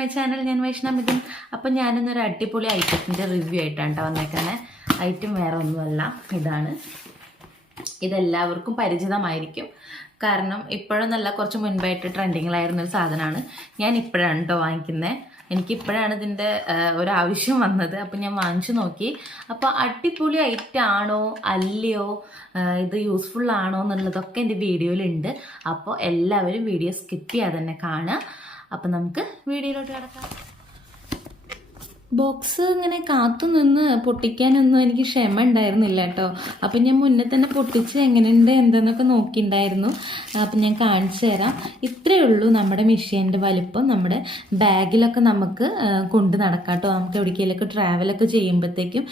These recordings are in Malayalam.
മൈ ചാനൽ ഞാൻ വൈഷ്ണവിതിൻ അപ്പം ഞാനിന്നൊരു അടിപൊളി ഐറ്റത്തിന്റെ റിവ്യൂ ആയിട്ടാണ് കേട്ടോ വന്നേക്കുന്നത് ഐറ്റം വേറെ ഒന്നുമല്ല. ഇതാണ്. ഇതെല്ലാവർക്കും പരിചിതമായിരിക്കും. കാരണം ഇപ്പോഴൊന്നല്ല കുറച്ച് മുൻപായിട്ട് ട്രെൻഡിങ്ങിലായിരുന്ന ഒരു സാധനമാണ്. ഞാൻ ഇപ്പോഴാണ് കേട്ടോ വാങ്ങിക്കുന്നത് എനിക്കിപ്പോഴാണ് ഇതിന്റെ ഒരാവശ്യം വന്നത്. അപ്പം ഞാൻ വാങ്ങിച്ചു നോക്കി. അപ്പോൾ അടിപൊളി ഐറ്റാണോ അല്ലയോ ഇത് യൂസ്ഫുൾ ആണോ എന്നുള്ളതൊക്കെ എന്റെ വീഡിയോയിലുണ്ട്. അപ്പോൾ എല്ലാവരും വീഡിയോ സ്കിപ്പ് ചെയ്യാതെ തന്നെ കാണുക. അപ്പം നമുക്ക് വീഡിയോയിലോട്ട് കിടക്കാം. ബോക്സ് ഇങ്ങനെ കാത്തു നിന്ന് പൊട്ടിക്കാനൊന്നും എനിക്ക് ക്ഷമ ഉണ്ടായിരുന്നില്ല കേട്ടോ. അപ്പം ഞാൻ മുന്നേ തന്നെ പൊട്ടിച്ച് എങ്ങനെയുണ്ട് എന്തെന്നൊക്കെ നോക്കിയിട്ടുണ്ടായിരുന്നു അപ്പം ഞാൻ കാണിച്ചു തരാം. ഇത്രയേ ഉള്ളൂ നമ്മുടെ മെഷീന്റെ വലിപ്പം. നമ്മുടെ ബാഗിലൊക്കെ നമുക്ക് കൊണ്ടു നടക്കാം കേട്ടോ. നമുക്ക് എവിടേക്കെങ്കിലൊക്കെ ട്രാവലൊക്കെ ചെയ്യുമ്പോഴത്തേക്കും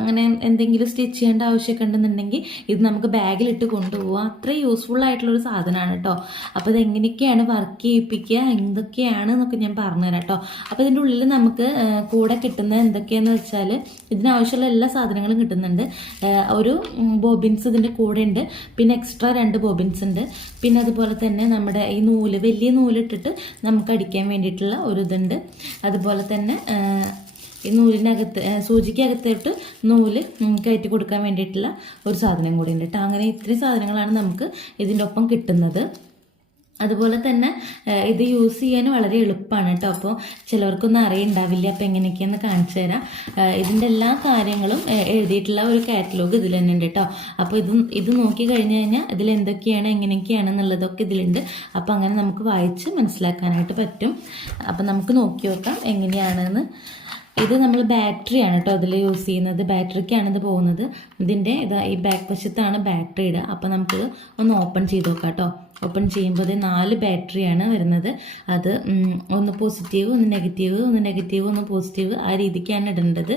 അങ്ങനെ എന്തെങ്കിലും സ്റ്റിച്ച് ചെയ്യേണ്ട ആവശ്യമൊക്കെ ഉണ്ടെന്നുണ്ടെങ്കിൽ ഇത് നമുക്ക് ബാഗിലിട്ട് കൊണ്ടുപോകാം അത്ര യൂസ്ഫുൾ ആയിട്ടുള്ളൊരു സാധനമാണ് കേട്ടോ. അപ്പോൾ ഇത് വർക്ക് ചെയ്യിപ്പിക്കുക എന്തൊക്കെയാണ് എന്നൊക്കെ ഞാൻ പറഞ്ഞുതരാം കേട്ടോ. അപ്പോൾ ഇതിന്റെ ഉള്ളിൽ നമുക്ക് കൂടെ കിട്ടുന്നത് എന്തൊക്കെയാന്ന് വെച്ചാൽ ഇതിനാവശ്യമുള്ള എല്ലാ സാധനങ്ങളും കിട്ടുന്നുണ്ട്. ഒരു ബോബിൻസ് ഇതിന്റെ കൂടെ ഉണ്ട്. പിന്നെ എക്സ്ട്രാ രണ്ട് ബോബിൻസ് ഉണ്ട്. പിന്നെ അതുപോലെ തന്നെ നമ്മുടെ ഈ നൂൽ വലിയ നൂലിട്ടിട്ട് നമുക്ക് അടിക്കാൻ വേണ്ടിയിട്ടുള്ള ഒരു ഇതുണ്ട്. അതുപോലെ തന്നെ ഈ നൂലിനകത്ത് സൂചിക്കകത്തോട്ട് നൂൽ കയറ്റി കൊടുക്കാൻ വേണ്ടിയിട്ടുള്ള ഒരു സാധനം കൂടി ഉണ്ട്. കേട്ടോ അങ്ങനെ ഇത്രയും സാധനങ്ങളാണ് നമുക്ക് ഇതിന്റെ ഒപ്പം കിട്ടുന്നത്. അതുപോലെ തന്നെ ഇത് യൂസ് ചെയ്യാൻ വളരെ എളുപ്പമാണ് കേട്ടോ അപ്പോൾ ചിലവർക്കൊന്നും അറിയുണ്ടാവില്ല. അപ്പോൾ എങ്ങനെയൊക്കെയെന്ന് കാണിച്ചു തരാം. ഇതിന്റെ എല്ലാ കാര്യങ്ങളും എഴുതിയിട്ടുള്ള ഒരു കാറ്റലോഗ് ഇതിൽ തന്നെ ഉണ്ട് കേട്ടോ അപ്പോൾ ഇത് ഇത് നോക്കി കഴിഞ്ഞ് കഴിഞ്ഞാൽ ഇതിൽ എന്തൊക്കെയാണ് എങ്ങനെയൊക്കെയാണ് എന്നുള്ളതൊക്കെ ഇതിലുണ്ട്. അപ്പോൾ അങ്ങനെ നമുക്ക് വായിച്ച് മനസ്സിലാക്കാനായിട്ട് പറ്റും. അപ്പോൾ നമുക്ക് നോക്കി നോക്കാം എങ്ങനെയാണെന്ന്. ഇത് നമ്മൾ ബാറ്ററിയാണ് കേട്ടോ അതിൽ യൂസ് ചെയ്യുന്നത്. ബാറ്ററിക്കാണ് ഇത് പോകുന്നത്. ഇതിന്റെ ഇതാ ഈ ബാക്ക് വശത്താണ് ബാറ്ററി ഇടുക. അപ്പോൾ നമുക്ക് ഒന്ന് ഓപ്പൺ ചെയ്ത് നോക്കാം കേട്ടോ ഓപ്പൺ ചെയ്യുമ്പോൾ നാല് ബാറ്ററിയാണ് വരുന്നത്. അത് ഒന്ന് പോസിറ്റീവ് ഒന്ന് നെഗറ്റീവ് ഒന്ന് നെഗറ്റീവ് ഒന്ന് പോസിറ്റീവ് ആ രീതിക്കാണ് ഇടേണ്ടത്.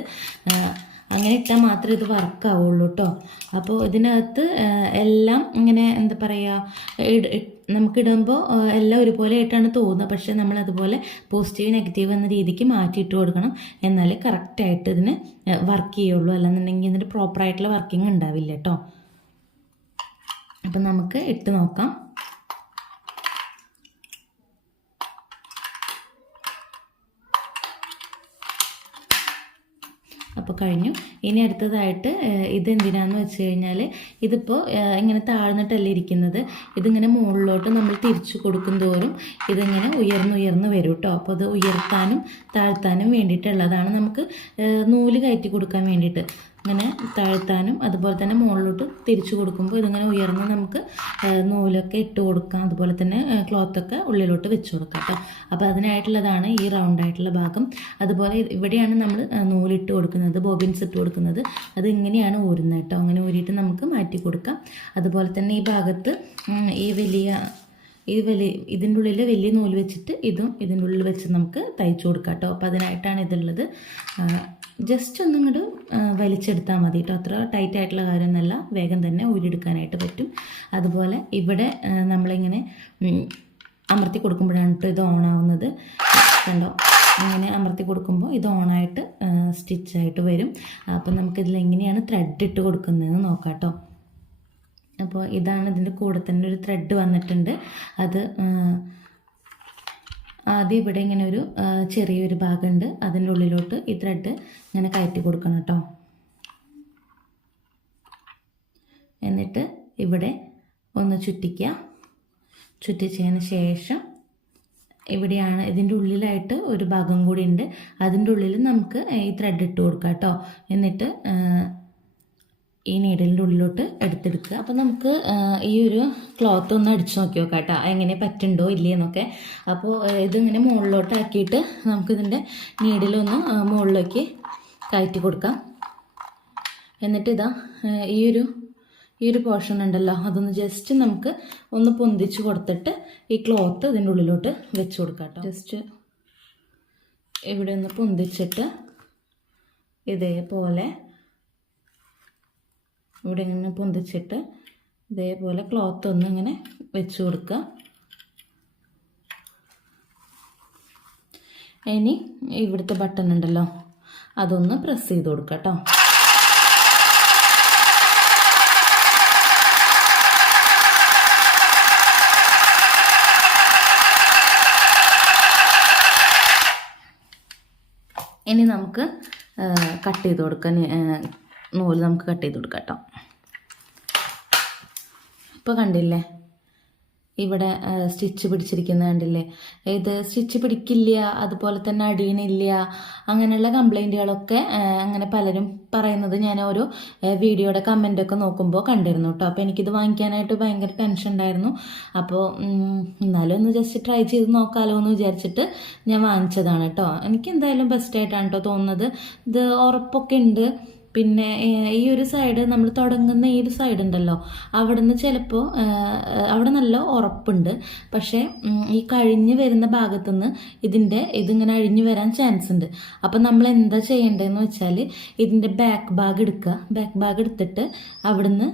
അങ്ങനെ ഇട്ടാൽ മാത്രമേ ഇത് വർക്കാവുള്ളൂ കേട്ടോ അപ്പോൾ ഇതിനകത്ത് എല്ലാം ഇങ്ങനെ എന്താ പറയുക നമുക്കിടുമ്പോൾ എല്ലാം ഒരുപോലെ ആയിട്ടാണ് തോന്നുന്നത് പക്ഷേ നമ്മൾ അതുപോലെ പോസിറ്റീവ് നെഗറ്റീവ് എന്ന രീതിക്ക് മാറ്റിയിട്ട് കൊടുക്കണം. എന്നാലേ കറക്റ്റായിട്ട് ഇതിന് വർക്ക് ചെയ്യുള്ളൂ. അല്ലെന്നുണ്ടെങ്കിൽ ഇതിന്റെ പ്രോപ്പറായിട്ടുള്ള വർക്കിംഗ് ഉണ്ടാവില്ല കേട്ടോ അപ്പം നമുക്ക് ഇട്ട് നോക്കാം. അപ്പോൾ കഴിഞ്ഞു. ഇനി അടുത്തതായിട്ട് ഇതെന്തിനാന്ന് വെച്ച് കഴിഞ്ഞാൽ ഇതിപ്പോൾ ഇങ്ങനെ താഴ്ന്നിട്ടല്ല ഇരിക്കുന്നത്. ഇതിങ്ങനെ മുകളിലോട്ട് നമ്മൾ തിരിച്ചു കൊടുക്കും തോറും ഇതിങ്ങനെ ഉയർന്നുയർന്ന് ഉയർന്ന് വരും കേട്ടോ അപ്പോൾ അത് ഉയർത്താനും താഴ്ത്താനും വേണ്ടിയിട്ടുള്ളതാണ് നമുക്ക് നൂൽ കയറ്റി കൊടുക്കാൻ വേണ്ടിയിട്ട്. ഇങ്ങനെ താഴ്ത്താനും അതുപോലെ തന്നെ മുകളിലോട്ട് തിരിച്ചു കൊടുക്കുമ്പോൾ ഇതിങ്ങനെ ഉയർന്ന് നമുക്ക് നൂലൊക്കെ ഇട്ട് കൊടുക്കാം. അതുപോലെ തന്നെ ക്ലോത്തൊക്കെ ഉള്ളിലോട്ട് വെച്ച് കൊടുക്കാം കേട്ടോ. അപ്പോൾ അതിനായിട്ടുള്ളതാണ് ഈ റൗണ്ട് ആയിട്ടുള്ള ഭാഗം. അതുപോലെ ഇവിടെയാണ് നമ്മൾ നൂലിട്ട് കൊടുക്കുന്നത് ബോബിൻസ് ഇട്ട് കൊടുക്കുന്നത്. അത് ഇങ്ങനെയാണ് ഊരുന്നത് കേട്ടോ. അങ്ങനെ ഊരിയിട്ട് നമുക്ക് മാറ്റി കൊടുക്കാം. അതുപോലെ തന്നെ ഈ ഭാഗത്ത് ഈ വലിയ ഈ വലിയ ഇതിന്റെ ഉള്ളിൽ വലിയ നൂൽ വെച്ചിട്ട് ഇതും ഇതിന്റെ ഉള്ളിൽ വെച്ച് നമുക്ക് തയ്ച്ചു കൊടുക്കാം കേട്ടോ. അപ്പോൾ അതിനായിട്ടാണ് ഇതുള്ളത്. ജസ്റ്റ് ഒന്നും ഇങ്ങോട്ട് വലിച്ചെടുത്താൽ മതി കേട്ടോ അത്ര ടൈറ്റ് ആയിട്ടുള്ള കാര്യമൊന്നുമല്ല. വേഗം തന്നെ ഊരിയെടുക്കാനായിട്ട് പറ്റും. അതുപോലെ ഇവിടെ നമ്മളിങ്ങനെ അമർത്തി കൊടുക്കുമ്പോഴാണ് കേട്ടോ ഇത് ഓണാവുന്നത് കണ്ടോ? ഇങ്ങനെ അമർത്തി കൊടുക്കുമ്പോൾ ഇത് ഓണായിട്ട് സ്റ്റിച്ചായിട്ട് വരും. അപ്പം നമുക്കിതിൽ എങ്ങനെയാണ് ത്രെഡ് ഇട്ട് കൊടുക്കുന്നതെന്ന് നോക്കാം കേട്ടോ അപ്പോൾ ഇതാണ് ഇതിന്റെ കൂടെ തന്നെ ഒരു ത്രെഡ് വന്നിട്ടുണ്ട്. അത് ആദ്യം ഇവിടെ ഇങ്ങനെ ഒരു ചെറിയൊരു ഭാഗമുണ്ട്. അതിന്റെ ഉള്ളിലോട്ട് ഈ ത്രെഡ് ഇങ്ങനെ കയറ്റി കൊടുക്കണം കേട്ടോ. എന്നിട്ട് ഇവിടെ ഒന്ന് ചുറ്റിക്കുക. ചുറ്റിച്ചതിന് ശേഷം ഇവിടെയാണ് ഇതിന്റെ ഉള്ളിലായിട്ട് ഒരു ഭാഗം കൂടി ഉണ്ട്. അതിന്റെ ഉള്ളിൽ നമുക്ക് ഈ ത്രെഡ് ഇട്ട് കൊടുക്കാം കേട്ടോ. എന്നിട്ട് ഈ നീഡലിന്റെ ഉള്ളിലോട്ട് എടുത്തെടുക്കുക. അപ്പോൾ നമുക്ക് ഈ ഒരു ക്ലോത്ത് ഒന്ന് അടിച്ചു നോക്കി നോക്കാം കേട്ടോ എങ്ങനെ പറ്റുണ്ടോ ഇല്ലേ എന്നൊക്കെ. അപ്പോൾ ഇതിങ്ങനെ മുകളിലോട്ടാക്കിയിട്ട് നമുക്കിതിന്റെ നീഡിലൊന്ന് മുകളിലേക്ക് കയറ്റി കൊടുക്കാം. എന്നിട്ട് ഇതാ ഈ ഒരു ഈ ഒരു പോർഷൻ ഉണ്ടല്ലോ. അതൊന്ന് ജസ്റ്റ് നമുക്ക് ഒന്ന് പൊന്തിച്ച് കൊടുത്തിട്ട് ഈ ക്ലോത്ത് ഇതിന്റെ ഉള്ളിലോട്ട് വെച്ച് കൊടുക്കാം കേട്ടോ. ജസ്റ്റ് ഇവിടെ ഒന്ന് പൊന്തിച്ചിട്ട് ഇതേപോലെ ഇവിടെ ഇങ്ങനെ പൊന്തിച്ചിട്ട് ഇതേപോലെ ക്ലോത്ത് ഒന്ന് ഇങ്ങനെ വെച്ച് കൊടുക്കുക. ഇനി ഇവിടുത്തെ ബട്ടൺ ഉണ്ടല്ലോ അതൊന്ന് പ്രസ് ചെയ്ത് കൊടുക്കുക കേട്ടോ. നമുക്ക് കട്ട് ചെയ്ത് കൊടുക്കാൻ നൂൽ നമുക്ക് കട്ട് ചെയ്ത് കൊടുക്കാം കേട്ടോ. ഇപ്പോൾ കണ്ടില്ലേ? ഇവിടെ സ്റ്റിച്ച് പിടിച്ചിരിക്കുന്നത് കണ്ടില്ലേ? ഇത് സ്റ്റിച്ച് പിടിക്കില്ല അതുപോലെ തന്നെ അടിയണില്ല അങ്ങനെയുള്ള കംപ്ലൈന്റുകളൊക്കെ അങ്ങനെ പലരും പറയുന്നത് ഞാൻ ഓരോ വീഡിയോയുടെ കമന്റൊക്കെ നോക്കുമ്പോൾ കണ്ടിരുന്നു കേട്ടോ. അപ്പോൾ എനിക്കിത് വാങ്ങിക്കാനായിട്ട് ഭയങ്കര ടെൻഷൻ ഉണ്ടായിരുന്നു. അപ്പോൾ എന്നാലും ഒന്ന് ജസ്റ്റ് ട്രൈ ചെയ്ത് നോക്കാമല്ലോ എന്ന് വിചാരിച്ചിട്ട് ഞാൻ വാങ്ങിച്ചതാണ് കേട്ടോ. എനിക്ക് എന്തായാലും ബെസ്റ്റായിട്ടാണ് കേട്ടോ തോന്നുന്നത്. ഇത് ഉറപ്പൊക്കെ ഉണ്ട്. പിന്നെ ഈ ഒരു സൈഡ് നമ്മൾ തുടങ്ങുന്ന ഈ ഒരു സൈഡ് ഉണ്ടല്ലോ അവിടുന്ന് ചിലപ്പോൾ അവിടെ നല്ല ഉറപ്പുണ്ട് പക്ഷേ ഈ കഴിഞ്ഞ് വരുന്ന ഭാഗത്തുനിന്ന് ഇതിന്റെ ഇതിങ്ങനെ അഴിഞ്ഞു വരാൻ ചാൻസ് ഉണ്ട് അപ്പം നമ്മൾ എന്താ ചെയ്യേണ്ടതെന്ന് വെച്ചാൽ ഇതിന്റെ ബാക്ക് ബാഗ് എടുക്കുക. ബാക്ക് ബാഗ് എടുത്തിട്ട് അവിടുന്ന്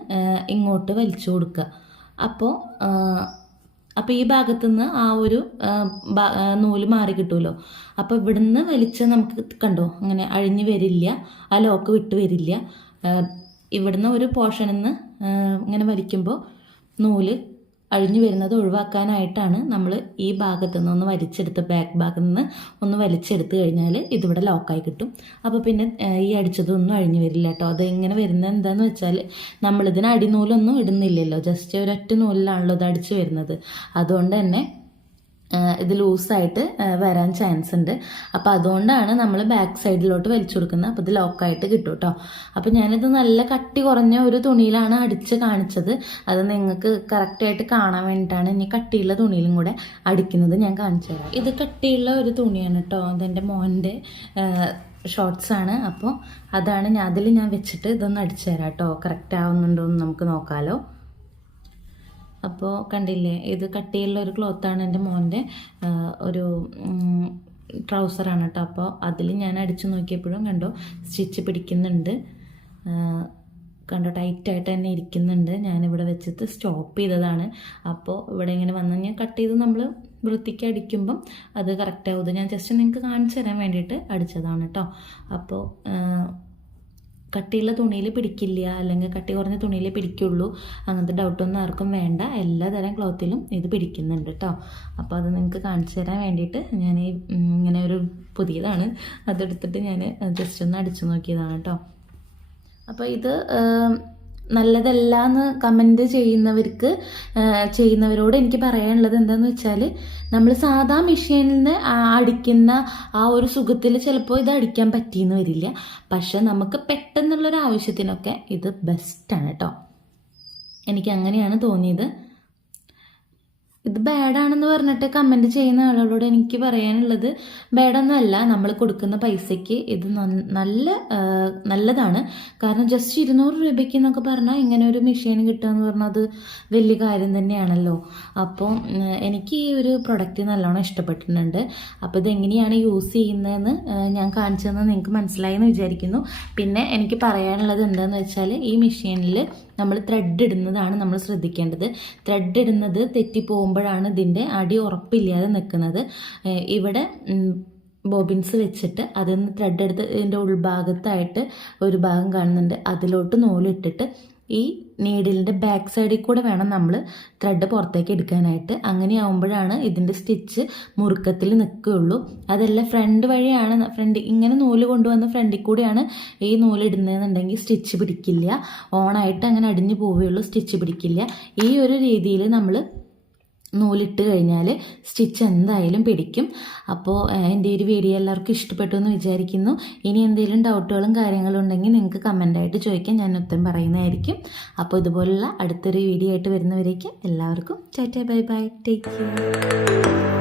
ഇങ്ങോട്ട് വലിച്ചു കൊടുക്കുക. അപ്പോൾ അപ്പോൾ ഈ ഭാഗത്തുനിന്ന് ആ ഒരു നൂൽ മാറി കിട്ടുമല്ലോ അപ്പോൾ ഇവിടുന്ന് വലിച്ച നമുക്ക് കണ്ടോ? അങ്ങനെ അഴിഞ്ഞു വരില്ല. ആ ലോക്ക് വിട്ട് വരില്ല. ഇവിടുന്ന് ഒരു പോർഷനിൽ നിന്ന് ഇങ്ങനെ വലിക്കുമ്പോൾ നൂൽ അഴിഞ്ഞു വരുന്നത് ഒഴിവാക്കാനായിട്ടാണ് നമ്മൾ ഈ ഭാഗത്തു നിന്ന് ഒന്ന് വലിച്ചെടുത്ത് ബാക്ക് ഭാഗത്ത് നിന്ന് ഒന്ന് വലിച്ചെടുത്ത് കഴിഞ്ഞാൽ ഇതിവിടെ ലോക്കായി കിട്ടും. അപ്പോൾ പിന്നെ ഈ അടിച്ചതൊന്നും അഴിഞ്ഞു വരില്ല കേട്ടോ അത് എങ്ങനെ വരുന്നത് എന്താന്ന് വെച്ചാൽ നമ്മളിതിന് അടിനൂലൊന്നും ഇടുന്നില്ലല്ലോ. ജസ്റ്റ് ഒരൊറ്റ നൂലിലാണല്ലോ ഇത് അടിച്ചു വരുന്നത്. അതുകൊണ്ട് തന്നെ ഇത് ലൂസായിട്ട് വരാൻ ചാൻസ് ഉണ്ട്. അപ്പോൾ അതുകൊണ്ടാണ് നമ്മൾ ബാക്ക് സൈഡിലോട്ട് വലിച്ചു കൊടുക്കുന്നത്. അപ്പോൾ ഇത് ലോക്കായിട്ട് കിട്ടും കേട്ടോ അപ്പോൾ ഞാനിത് നല്ല കട്ടി കുറഞ്ഞ ഒരു തുണിയിലാണ് അടിച്ച് കാണിച്ചത്. അത് നിങ്ങൾക്ക് കറക്റ്റായിട്ട് കാണാൻ വേണ്ടിയിട്ടാണ് ഇനി കട്ടിയുള്ള തുണിയിലും കൂടെ അടിക്കുന്നത് ഞാൻ കാണിച്ചു തരാം. ഇത് കട്ടിയുള്ള ഒരു തുണിയാണ് കേട്ടോ അതെന്റെ മോന്റെ ഷോർട്സ് ആണ്. അപ്പോൾ അതാണ് ഞാൻ അതിൽ ഞാൻ വെച്ചിട്ട് ഇതൊന്ന് അടിച്ചു തരാം കേട്ടോ കറക്റ്റ് ആവുന്നുണ്ടോ എന്ന് നമുക്ക് നോക്കാമല്ലോ അപ്പോൾ കണ്ടില്ലേ ഇത് കട്ടിയുള്ള ഒരു ക്ലോത്താണ് എന്റെ മോന്റെ ഒരു ട്രൗസറാണ് കേട്ടോ അപ്പോൾ അതിൽ ഞാൻ അടിച്ചു നോക്കിയപ്പോഴും കണ്ടോ സ്റ്റിച്ച് പിടിക്കുന്നുണ്ട്. കണ്ടോ ടൈറ്റായിട്ട് തന്നെ ഇരിക്കുന്നുണ്ട്. ഞാനിവിടെ വെച്ചിട്ട് സ്റ്റോപ്പ് ചെയ്തതാണ്. അപ്പോൾ ഇവിടെ ഇങ്ങനെ വന്ന് ഞാൻ കട്ട് ചെയ്ത് നമ്മൾ വൃത്തിക്ക് അടിക്കുമ്പം അത് കറക്റ്റ് ആവും. ഞാൻ ജസ്റ്റ് നിങ്ങൾക്ക് കാണിച്ചു തരാൻ വേണ്ടിയിട്ട് അടിച്ചതാണ് കേട്ടോ അപ്പോൾ കട്ടിയുള്ള തുണിയിൽ പിടിക്കില്ല അല്ലെങ്കിൽ കട്ടി കുറഞ്ഞ തുണിയിൽ പിടിക്കുള്ളൂ. അങ്ങനത്തെ ഡൗട്ടൊന്നും ആർക്കും വേണ്ട. എല്ലാ തരം ക്ലോത്തിലും ഇത് പിടിക്കുന്നുണ്ട് കേട്ടോ അപ്പോൾ അത് നിങ്ങൾക്ക് കാണിച്ചു തരാൻ വേണ്ടിയിട്ട് ഞാൻ ഇങ്ങനെ ഒരു പുതിയതാണ്. അതെടുത്തിട്ട് ഞാൻ ജസ്റ്റ് ഒന്ന് അടിച്ചു നോക്കിയതാണ് കേട്ടോ അപ്പോൾ ഇത് നല്ലതല്ല എന്ന് കമന്റ് ചെയ്യുന്നവർക്ക് ചെയ്യുന്നവരോട് എനിക്ക് പറയാനുള്ളത് എന്താണെന്ന് വെച്ചാൽ നമ്മൾ സാധാ മെഷീനിൽ നിന്ന് അടിക്കുന്ന ആ ഒരു സുഖത്തിൽ ചിലപ്പോൾ ഇത് അടിക്കാൻ പറ്റിയെന്ന് വരില്ല. പക്ഷെ നമുക്ക് പെട്ടെന്നുള്ളൊരു ആവശ്യത്തിനൊക്കെ ഇത് ബെസ്റ്റാണ് കേട്ടോ എനിക്ക് അങ്ങനെയാണ് തോന്നിയത്. ഇത് ബാഡാണെന്ന് പറഞ്ഞിട്ട് കമന്റ് ചെയ്യുന്ന ആളുകളോട് എനിക്ക് പറയാനുള്ളത് ബാഡൊന്നുമല്ല നമ്മൾ കൊടുക്കുന്ന പൈസയ്ക്ക് ഇത് നല്ല നല്ലതാണ്. കാരണം ജസ്റ്റ് ഇരുന്നൂറ് രൂപയ്ക്ക് എന്നൊക്കെ പറഞ്ഞാൽ ഇങ്ങനെ ഒരു മെഷീൻ കിട്ടുക എന്ന് പറഞ്ഞാൽ അത് വലിയ കാര്യം തന്നെയാണല്ലോ. അപ്പോൾ എനിക്ക് ഈ ഒരു പ്രൊഡക്റ്റ് നല്ലോണം ഇഷ്ടപ്പെട്ടിട്ടുണ്ട്. അപ്പോൾ ഇതെങ്ങനെയാണ് യൂസ് ചെയ്യുന്നതെന്ന് ഞാൻ കാണിച്ചതെന്ന് നിങ്ങൾക്ക് മനസ്സിലായി എന്ന് വിചാരിക്കുന്നു. പിന്നെ എനിക്ക് പറയാനുള്ളത് എന്താണെന്ന് വെച്ചാൽ ഈ മെഷീനിൽ നമ്മൾ ത്രെഡ് ഇടുന്നതാണ് നമ്മൾ ശ്രദ്ധിക്കേണ്ടത്. ത്രെഡ് ഇടുന്നത് തെറ്റിപ്പോകുമ്പോഴാണ് ഇതിന്റെ അടി ഉറപ്പില്ലാതെ നിൽക്കുന്നത്. ഇവിടെ ബോബിൻസ് വെച്ചിട്ട് അതിൽ നിന്ന് ത്രെഡ് എടുത്ത് ഇതിന്റെ ഉൾഭാഗത്തായിട്ട് ഒരു ഭാഗം കാണുന്നുണ്ട്. അതിലോട്ട് നൂലിട്ടിട്ട് ഈ നീഡിലിന്റെ ബാക്ക് സൈഡിൽ കൂടെ വേണം നമ്മൾ ത്രെഡ് പുറത്തേക്ക് എടുക്കാനായിട്ട്. അങ്ങനെ ആവുമ്പോഴാണ് ഇതിന്റെ സ്റ്റിച്ച് മുറുക്കത്തിൽ നിൽക്കുകയുള്ളൂ. അതല്ല ഫ്രണ്ട് വഴിയാണ് ഫ്രണ്ട് ഇങ്ങനെ നൂൽ കൊണ്ടുവന്ന് ഫ്രണ്ടിൽ കൂടെയാണ് ഈ നൂൽ ഇടുന്നതെന്നുണ്ടെങ്കിൽ സ്റ്റിച്ച് പിടിക്കില്ല. ഓണായിട്ട് അങ്ങനെ അടിഞ്ഞു പോവുകയുള്ളൂ സ്റ്റിച്ച് പിടിക്കില്ല. ഈ ഒരു രീതിയിൽ നമ്മൾ നൂലിട്ട് കഴിഞ്ഞാൽ സ്റ്റിച്ച് എന്തായാലും പിടിക്കും. അപ്പോൾ എന്റെ ഒരു വീഡിയോ എല്ലാവർക്കും ഇഷ്ടപ്പെട്ടു എന്ന് വിചാരിക്കുന്നു. ഇനി എന്തെങ്കിലും ഡൗട്ടുകളും കാര്യങ്ങളും ഉണ്ടെങ്കിൽ നിങ്ങൾക്ക് കമന്റായിട്ട് ചോദിക്കാം ഞാൻ ഉത്തരം പറയുന്നതായിരിക്കും. അപ്പോൾ ഇതുപോലുള്ള അടുത്തൊരു വീഡിയോ ആയിട്ട് വരുന്നവരേക്ക് എല്ലാവർക്കും tata bye bye. Take care